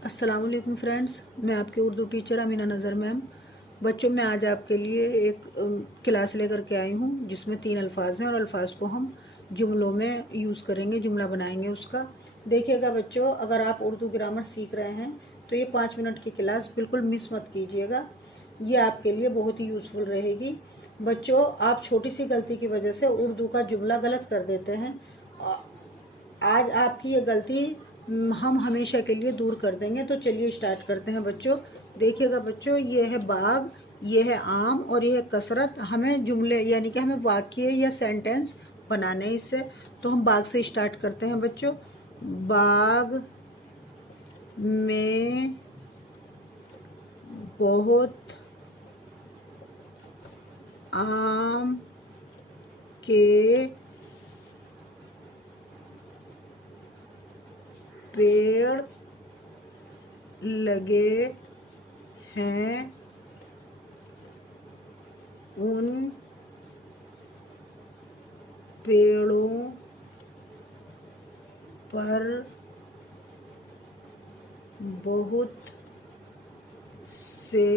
अस्सलाम वालेकुम फ्रेंड्स, मैं आपकी उर्दू टीचर अमीना नज़र मैम। बच्चों, मैं आज आपके लिए एक क्लास लेकर के आई हूँ जिसमें 3 अल्फाज हैं और अल्फाज को हम जुमलों में यूज़ करेंगे, जुमला बनाएंगे उसका। देखिएगा बच्चों, अगर आप उर्दू ग्रामर सीख रहे हैं तो ये 5 मिनट की क्लास बिल्कुल मिस मत कीजिएगा। ये आपके लिए बहुत ही यूज़फुल रहेगी। बच्चों, आप छोटी सी गलती की वजह से उर्दू का जुमला गलत कर देते हैं। आज आपकी ये गलती हम हमेशा के लिए दूर कर देंगे। तो चलिए स्टार्ट करते हैं बच्चों। देखिएगा बच्चों, ये है बाग, ये है आम और ये है कसरत। हमें जुमले यानी कि हमें वाक्य या सेंटेंस बनाने हैं इससे। तो हम बाग से स्टार्ट करते हैं बच्चों। बाग में बहुत आम के पेड़ लगे हैं। उन पेड़ों पर बहुत से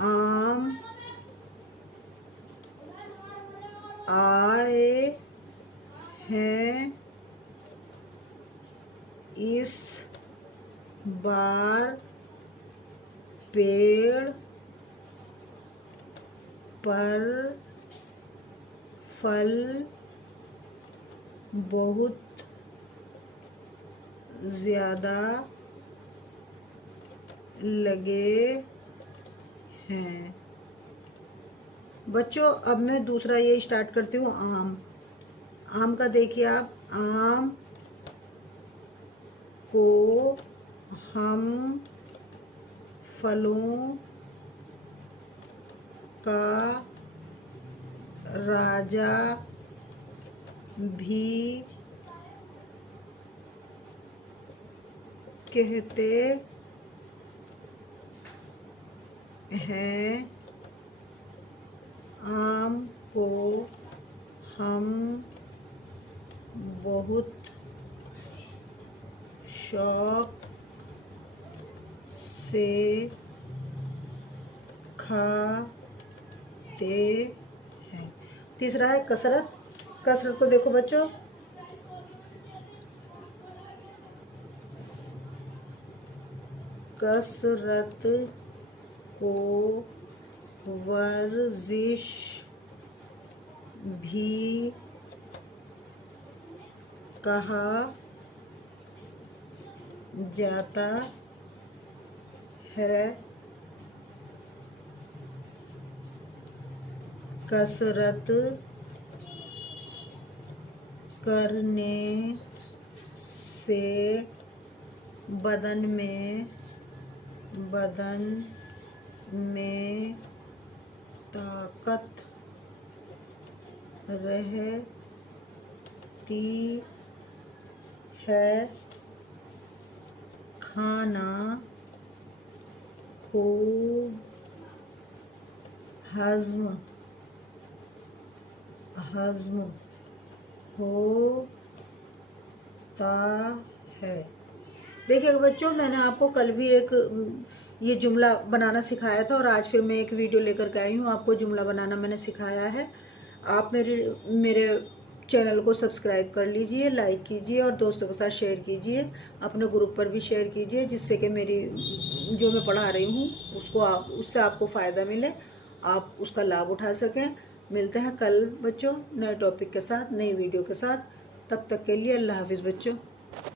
आम आए हैं। इस बार पेड़ पर फल बहुत ज़्यादा लगे हैं। बच्चों, अब मैं दूसरा ये स्टार्ट करती हूँ। आम आम का देखिए आप, आम को हम फलों का राजा भी कहते हैं। आम को हम बहुत शौक से खाते हैं। तीसरा है कसरत। कसरत को देखो बच्चों, कसरत को वर्जिश भी कहा जाता है। कसरत करने से बदन में ताकत रहती है। खाना खूब हज़म होता है। देखिए बच्चों, मैंने आपको कल भी एक ये जुमला बनाना सिखाया था और आज फिर मैं एक वीडियो लेकर के आई हूँ। आपको जुमला बनाना मैंने सिखाया है। आप मेरे चैनल को सब्सक्राइब कर लीजिए, लाइक कीजिए और दोस्तों के साथ शेयर कीजिए। अपने ग्रुप पर भी शेयर कीजिए जिससे कि मेरी जो मैं पढ़ा रही हूँ उससे आपको फ़ायदा मिले, आप उसका लाभ उठा सकें। मिलते हैं कल बच्चों नए टॉपिक के साथ, नई वीडियो के साथ। तब तक के लिए अल्लाह हाफिज़ बच्चों।